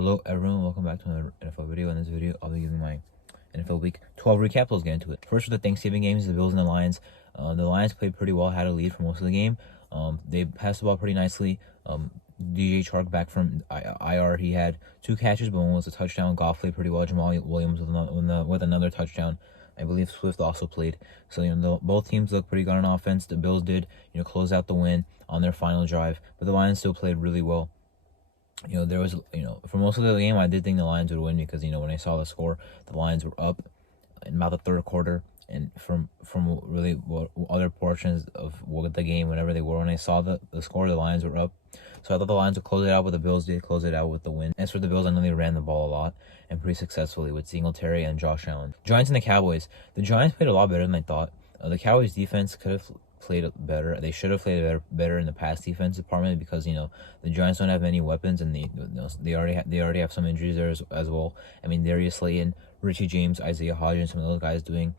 Hello everyone, welcome back to another NFL video. In this video, I'll be giving my NFL Week 12 recap. Let's get into it. First, with the Thanksgiving games, the Bills and the Lions. The Lions played pretty well, had a lead for most of the game. They passed the ball pretty nicely. DJ Chark back from IR, he had 2 catches, but one was a touchdown. Goff played pretty well. Jamal Williams with another touchdown. I believe Swift also played. So, both teams look pretty good on offense. The Bills did, close out the win on their final drive, but the Lions still played really well. There was, for most of the game, I did think the Lions would win because, when I saw the score, the Lions were up in about the third quarter. And from really what other portions of what the game, whenever they were, when I saw the score, the Lions were up. So I thought the Lions would close it out, but the Bills did close it out with the win. As for the Bills, I know they ran the ball a lot and pretty successfully with Singletary and Josh Allen. Giants and the Cowboys. The Giants played a lot better than I thought. The Cowboys defense could have played better. They should have played better in the pass defense department because the Giants don't have many weapons and they already have some injuries there as well. I mean, Darius Slayton, Richie James, Isaiah Hodgins, some of those guys doing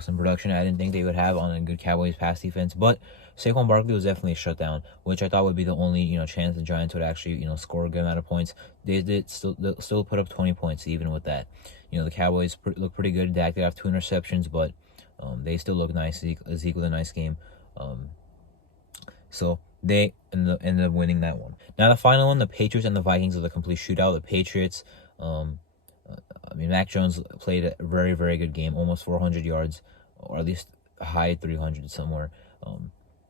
some production I didn't think they would have on a good Cowboys pass defense. But Saquon Barkley was definitely shut down, which I thought would be the only chance the Giants would actually score a good amount of points. They did still put up 20 points even with that. The Cowboys look pretty good. Dak did have 2 interceptions, but they still look nice. Zeke with a nice game. So they ended up winning that one. Now the final one, the Patriots and the Vikings, was a complete shootout. The Patriots, Mac Jones played a very, very good game, almost 400 yards, or at least high 300 somewhere.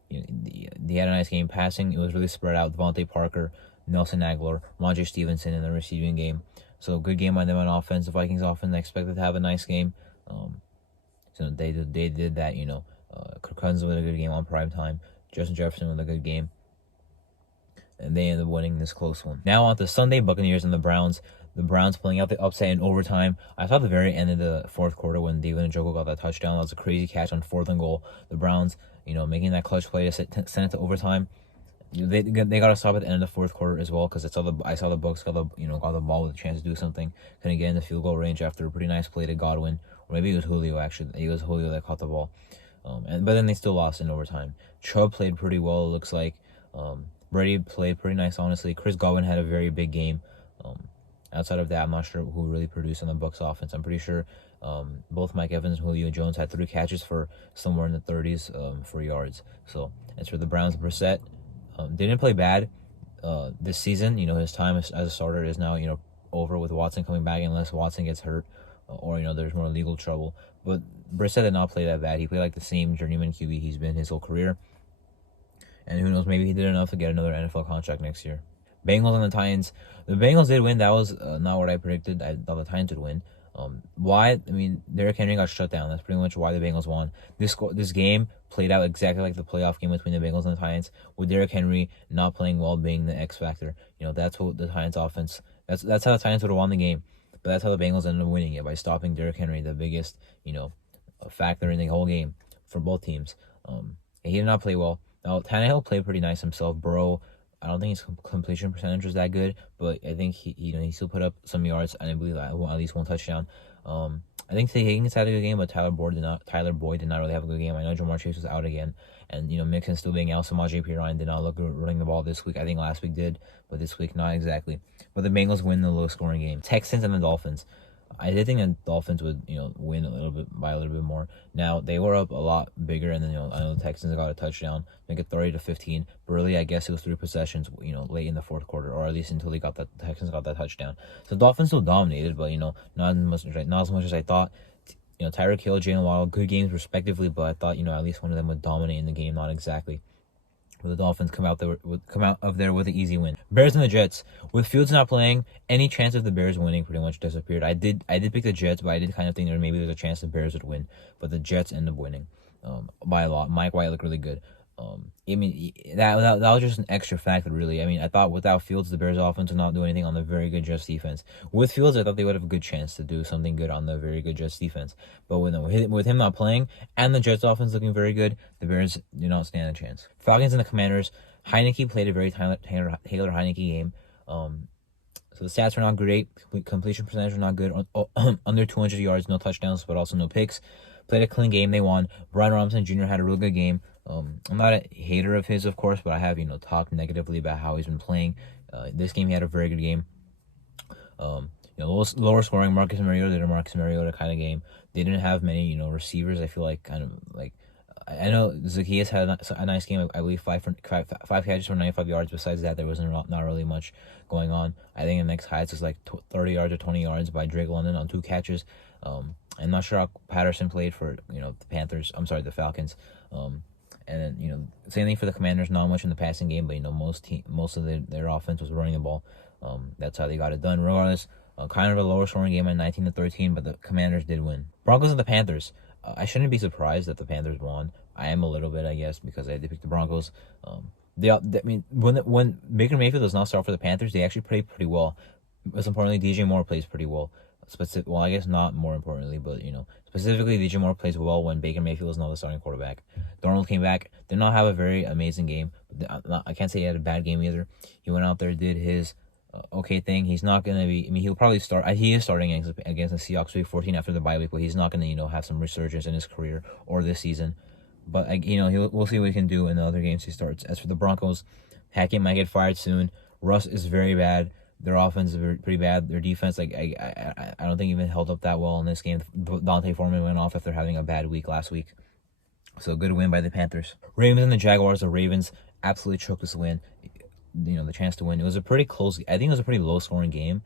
They had a nice game passing. It was really spread out. Devontae Parker, Nelson Aguilar, Ramondre Stevenson in the receiving game. So good game by them on offense. The Vikings offense, I expected to have a nice game. So they did that. Kirk Cousins with a good game on prime time. Justin Jefferson with a good game. And they ended up winning this close one. Now on to Sunday, Buccaneers and the Browns. The Browns pulling out the upset in overtime. I saw the very end of the fourth quarter when David Njoku got that touchdown. That was a crazy catch on 4th and goal. The Browns, making that clutch play to send it to overtime. They got to stop at the end of the fourth quarter as well because I saw the Bucs got the ball with a chance to do something. Couldn't get in the field goal range after a pretty nice play to Godwin. Or maybe it was Julio, actually. It was Julio that caught the ball. But then they still lost in overtime. Chubb played pretty well, it looks like. Brady played pretty nice, honestly. Chris Godwin had a very big game. Outside of that, I'm not sure who really produced on the Bucs offense. I'm pretty sure both Mike Evans and Julio Jones had 3 catches for somewhere in the 30s for yards. So as for the Browns, Brissett didn't play bad this season. His time as a starter is now over with Watson coming back, unless Watson gets hurt or there's more legal trouble. But Brissett did not play that bad. He played like the same journeyman QB he's been his whole career. And who knows, maybe he did enough to get another NFL contract next year. Bengals and the Titans. The Bengals did win. That was not what I predicted. I thought the Titans would win. Why? Derrick Henry got shut down. That's pretty much why the Bengals won. This game played out exactly like the playoff game between the Bengals and the Titans, with Derrick Henry not playing well being the X factor. That's what the Titans offense. That's how the Titans would have won the game. But that's how the Bengals ended up winning it, by stopping Derrick Henry, the biggest factor in the whole game for both teams. He did not play well. Now Tannehill played pretty nice himself. Burrow, I don't think his completion percentage was that good, but I think he still put up some yards, and I believe at least 1 touchdown. I think T. Higgins had a good game, but Tyler Boyd did not really have a good game. I know Jamar Chase was out again, and Mixon still being out. Samaje Perine did not look good running the ball this week. I think last week did, but this week not exactly. But the Bengals win the low scoring game. Texans and the Dolphins. I did think the Dolphins would, win a little bit more. Now they were up a lot bigger, and then I know the Texans got a touchdown, make it 30-15. But really, I guess it was 3 possessions, late in the fourth quarter, or at least until the Texans got that touchdown. So the Dolphins still dominated, but not as much as I thought. Tyreek Hill, Jalen Waddle, good games respectively, but I thought at least one of them would dominate in the game. Not exactly. The Dolphins come out of there with an easy win. Bears and the Jets. With Fields not playing, any chance of the Bears winning pretty much disappeared. I did pick the Jets, but I did kind of think maybe there's a chance the Bears would win. But the Jets end up winning by a lot. Mike White looked really good. That was just an extra factor, really. I thought without Fields, the Bears offense would not do anything on the very good Jets defense. With Fields, I thought they would have a good chance to do something good on the very good Jets defense. But with him not playing and the Jets offense looking very good, the Bears do not stand a chance. Falcons and the Commanders. Heineke played a very Taylor Heineke game. So the stats were not great. Completion percentage was not good. Under 200 yards, no touchdowns, but also no picks. Played a clean game. They won. Brian Robinson Jr. had a real good game. I'm not a hater of his, of course, but I have, talked negatively about how he's been playing. This game, he had a very good game. Lower scoring Marcus Mariota did a Marcus Mariota kind of game. They didn't have many, receivers. I feel like kind of like I know Zacchaeus had a nice game. I believe five catches for 95 yards. Besides that, there wasn't not really much going on. I think the next highest is like 30 yards or 20 yards by Drake London on 2 catches. I'm not sure how Patterson played for the Panthers. I'm sorry, the Falcons. And then same thing for the Commanders. Not much in the passing game, but most of their offense was running the ball. That's how they got it done. Regardless, kind of a lower scoring game at 19-13, but the Commanders did win. Broncos and the Panthers. I shouldn't be surprised that the Panthers won. I am a little bit, I guess, because I had to pick the Broncos. When Baker Mayfield does not start for the Panthers, they actually play pretty well. Most importantly, DJ Moore plays pretty well. Well, I guess not more importantly, but specifically, DJ Moore plays well when Baker Mayfield is not the starting quarterback. Darnold came back, did not have a very amazing game. I can't say he had a bad game either. He went out there, did his okay thing. He's not gonna be. I mean, he'll probably start. He is starting against the Seahawks Week 14 after the bye week, but he's not gonna have some resurgence in his career or this season. But we'll see what he can do in the other games he starts. As for the Broncos, Hackett might get fired soon. Russ is very bad. Their offense is pretty bad. Their defense, I don't think even held up that well in this game. Dante Foreman went off after having a bad week last week. So good win by the Panthers. Ravens and the Jaguars. The Ravens absolutely choked this win. The chance to win. It was a pretty close. I think it was a pretty low scoring game.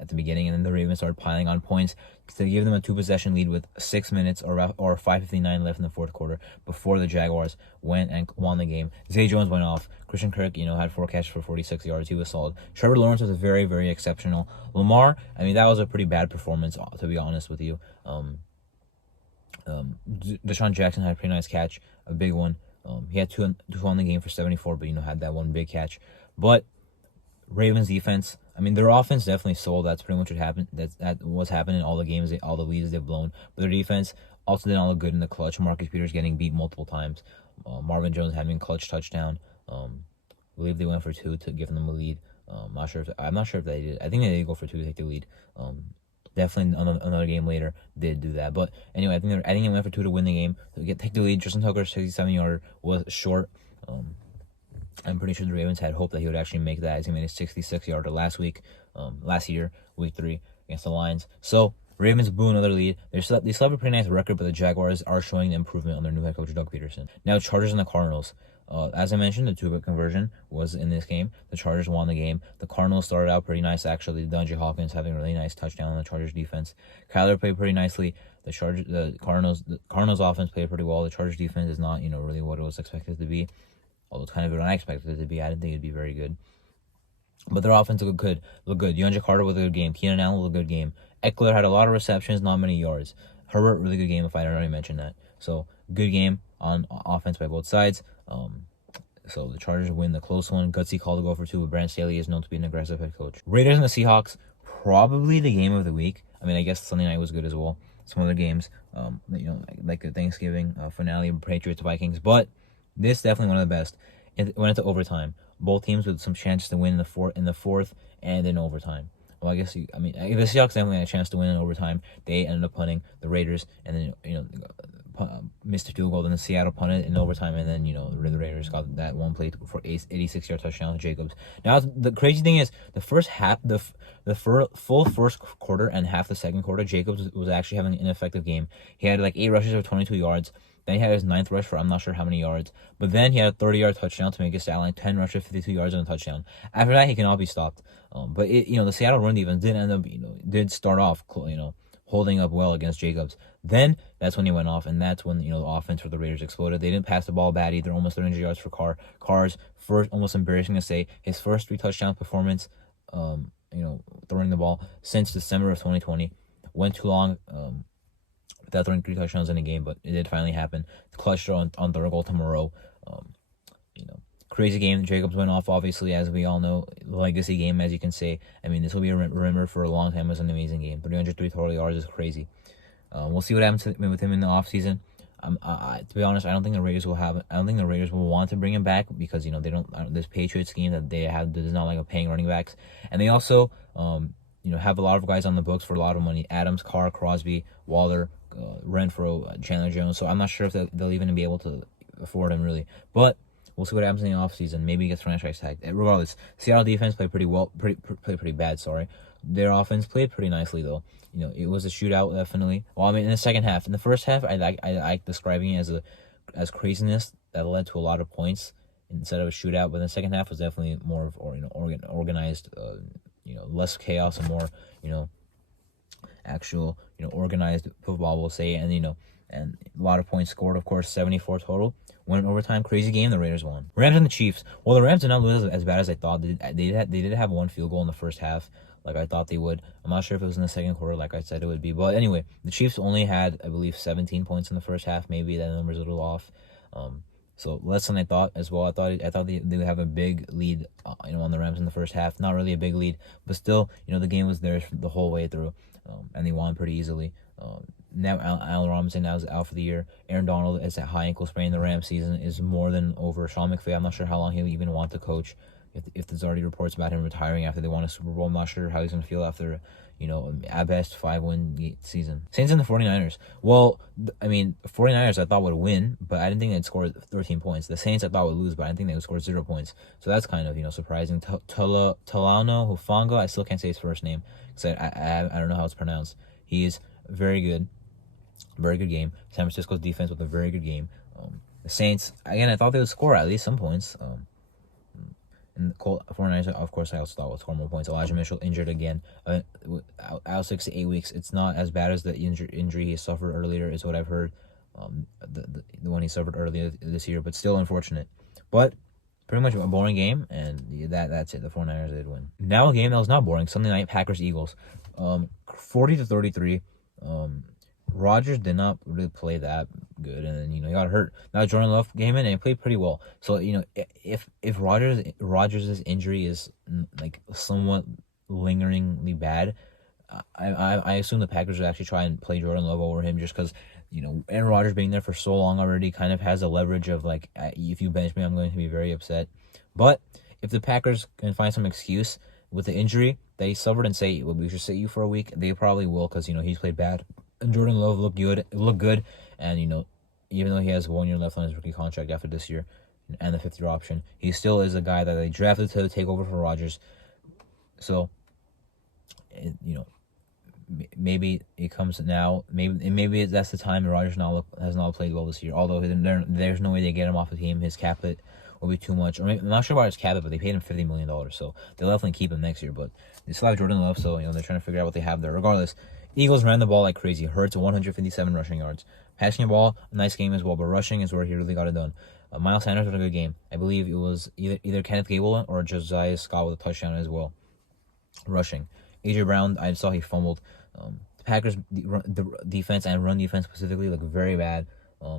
At the beginning, and then the Ravens started piling on points to give them a 2-possession lead with 6 minutes or 5:59 left in the fourth quarter before the Jaguars went and won the game. Zay Jones went off. Christian Kirk, had 4 catches for 46 yards. He was solid. Trevor Lawrence was very, very exceptional. Lamar, that was a pretty bad performance, to be honest with you. Deshaun Jackson had a pretty nice catch, a big one. He had two on the game for 74, but had that one big catch. But Ravens defense, their offense definitely sold. That's pretty much what happened. That was happening in all the games, all the leads they've blown. But their defense also did not look good in the clutch. Marcus Peters getting beat multiple times. Marvin Jones having a clutch touchdown. I believe they went for 2 to give them a lead. I'm not sure if they did. I think they did go for 2 to take the lead. Definitely another game later did do that. But anyway, I think they went for 2 to win the game. To take the lead. Justin Tucker's 67-yarder was short. I'm pretty sure the Ravens had hoped that he would actually make that, as he made a 66-yarder last year, week 3 against the Lions. So Ravens blew another lead. They still have a pretty nice record, but the Jaguars are showing the improvement on their new head coach, Doug Peterson. Now, Chargers and the Cardinals. As I mentioned, the 2-point conversion was in this game. The Chargers won the game. The Cardinals started out pretty nice, actually. DeAndre Hopkins having a really nice touchdown on the Chargers defense. Kyler played pretty nicely. The Cardinals offense played pretty well. The Chargers defense is not, really what it was expected to be. Although it's kind of what I expected it to be. I didn't think it'd be very good. But their offense looked good. DeAndre Carter with a good game. Keenan Allen with a good game. Eckler had a lot of receptions, not many yards. Herbert, really good game, if I didn't already mention that. So, good game on offense by both sides. So the Chargers win the close one. Gutsy call to go for 2, but Brandon Staley is known to be an aggressive head coach. Raiders and the Seahawks, probably the game of the week. I guess Sunday night was good as well. Some other games, like the Thanksgiving finale of Patriots Vikings, but this is definitely one of the best. It went into overtime. Both teams with some chance to win in the fourth and in overtime. Well, I guess the Seahawks definitely had a chance to win in overtime. They ended up punting the Raiders, and then missed a field goal. Then the Seattle punted in overtime, and then the Raiders got that one play for 86-yard touchdown to Jacobs. Now the crazy thing is the first half, the full first quarter and half the second quarter, Jacobs was actually having an ineffective game. He had 8 rushes for 22 yards. Then he had his 9th rush for I'm not sure how many yards. But then he had a 30-yard touchdown to make his stat line 10 rushes, 52 yards, and a touchdown. After that, he cannot be stopped. But the Seattle run defense did end up, did start off, holding up well against Jacobs. Then that's when he went off, and that's when the offense for the Raiders exploded. They didn't pass the ball bad either. Almost 300 yards for Carr's first, almost embarrassing to say, his first 3 touchdown performance. Throwing the ball since December of 2020. Went too long. Without throwing 3 touchdowns in a game, but it did finally happen. Clutch throw on third goal to Moreau. Crazy game. Jacobs went off, obviously, as we all know. Legacy game, as you can say. This will be remembered for a long time as an amazing game. 303 total yards is crazy. We'll see what happens with him in the offseason. To be honest, I don't think the Raiders will want to bring him back because they don't. This Patriots scheme that they have does not like paying running backs, and they also have a lot of guys on the books for a lot of money. Adams, Carr, Crosby, Waller, Renfro, Chandler Jones. So I'm not sure if they'll even be able to afford him really, but we'll see what happens in the offseason. Maybe he gets franchise tagged. Regardless, Seattle defense played pretty well, pretty bad. Sorry, Their offense played pretty nicely though. It was a shootout definitely. Well, I mean, in the second half, in the first half, I like describing it as craziness that led to a lot of points instead of a shootout. But in the second half was definitely more of organized, less chaos and more actual organized football, we'll say, and a lot of points scored. Of course, 74 total. Went in overtime, crazy game. The Raiders won. Rams and the Chiefs. Well, the Rams did not lose as bad as I thought. They did have one field goal in the first half, like I thought they would. I'm not sure if it was in the second quarter, like I said it would be. But anyway, the Chiefs only had, I believe, 17 points in the first half. Maybe that number's a little off. So less than I thought as well. I thought they would have a big lead, on the Rams in the first half. Not really a big lead, but still, the game was theirs the whole way through, and they won pretty easily. Now Allen Robinson now is out for the year. Aaron Donald is at high ankle sprain. The Rams season is more than over. Sean McVay, I'm not sure how long he'll even want to coach. If there's already reports about him retiring after they won a Super Bowl, I'm not sure how he's going to feel after, at best 5-win season. Saints and the 49ers. Well, 49ers I thought would win, but I didn't think they'd score 13 points. The Saints I thought would lose, but I didn't think they would score 0 points. So that's kind of, surprising. Talano Hufanga, I still can't say his first name because I don't know how it's pronounced. He's very good. Very good game. San Francisco's defense with a very good game. The Saints, again, I thought they would score at least some points. And the 49ers, of course, I also thought would score more points. Elijah Mitchell injured again. Out 6 to 8 weeks. It's not as bad as the injury he suffered earlier, is what I've heard. The one he suffered earlier this year, but still unfortunate. But pretty much a boring game, and that's it. The 49ers did win. Now a game that was not boring. Sunday night, Packers-Eagles. 40-33. Rodgers did not really play that good, and then he got hurt. Now Jordan Love came in and he played pretty well. So if Rodgers' injury is like somewhat lingeringly bad, I assume the Packers would actually try and play Jordan Love over him, just because Aaron Rodgers being there for so long already kind of has a leverage of like, if you bench me, I'm going to be very upset. But if the Packers can find some excuse with the injury that he suffered and say, well, we should sit you for a week, they probably will, because he's played bad. And Jordan Love looked good, and even though he has 1 year left on his rookie contract after this year, and the 5th year option, he still is a guy that they drafted to take over for Rodgers. So, maybe it comes now. Maybe that's the time. Rodgers has not played well this year. Although there's no way they get him off the team. His cap hit will be too much. I'm not sure about his cap hit, but they paid him $50 million, so they'll definitely keep him next year. But they still have Jordan Love, so they're trying to figure out what they have there. Regardless, Eagles ran the ball like crazy. Hurts 157 rushing yards. Passing the ball, a nice game as well, but rushing is where he really got it done. Miles Sanders had a good game. I believe it was either Kenneth Gable or Josiah Scott with a touchdown as well. Rushing. A.J. Brown, I saw he fumbled. The Packers' defense and run defense specifically look very bad.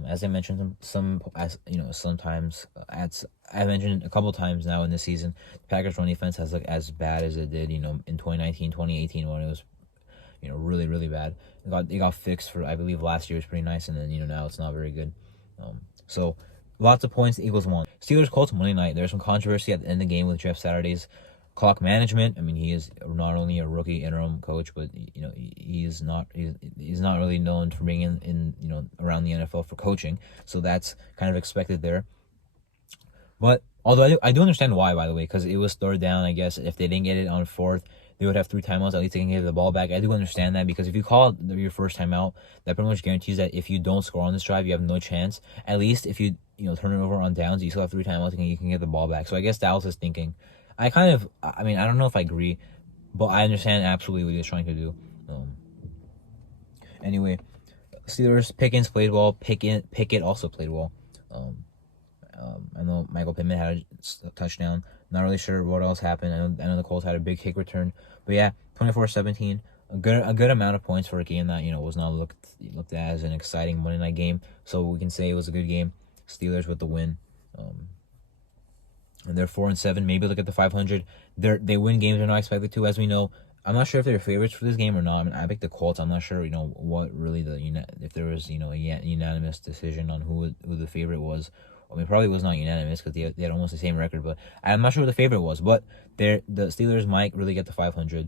As I mentioned, sometimes I mentioned a couple times now in this season, the Packers' run defense has looked as bad as it did, in 2019, 2018 when it was really, really bad. It got fixed for, I believe, last year was pretty nice, and then, now it's not very good. So, lots of points, the Eagles won. Steelers-Colts Monday night. There's some controversy at the end of the game with Jeff Saturday's clock management. He is not only a rookie interim coach, but, he's not really known for being in around the NFL for coaching. So, that's kind of expected there. But, although I do understand why, by the way, because it was third down, I guess. If they didn't get it on fourth, they would have 3 timeouts. At least they can get the ball back. I do understand that, because if you call your first timeout, that pretty much guarantees that if you don't score on this drive, you have no chance. At least if you turn it over on downs, you still have 3 timeouts and you can get the ball back. So I guess Dallas is thinking. I don't know if I agree, but I understand absolutely what he was trying to do. Anyway, Steelers, Pickens played well. Pickett also played well. I know Michael Pittman had a touchdown. Not really sure what else happened. I know the Colts had a big kick return. But yeah, 24-17. A good amount of points for a game that, was not looked at as an exciting Monday night game. So we can say it was a good game. Steelers with the win. And they're 4-7. Maybe look at the 500. They win games they're not expected to, as we know. I'm not sure if they're favorites for this game or not. I picked the Colts. I'm not sure, what really if there was, a unanimous decision on who the favorite was. Probably was not unanimous because they had almost the same record, but I'm not sure what the favorite was. But the Steelers might really get the 500,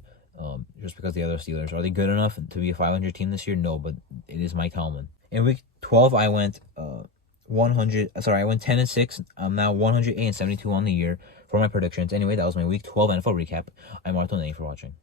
just because the other Steelers. Are they good enough to be a 500 team this year? No, but it is Mike Tomlin. In week 12, I went 10-6. I'm now 108-72 on the year for my predictions. Anyway, that was my week 12 NFL recap. I'm Arthur. Thank you for watching.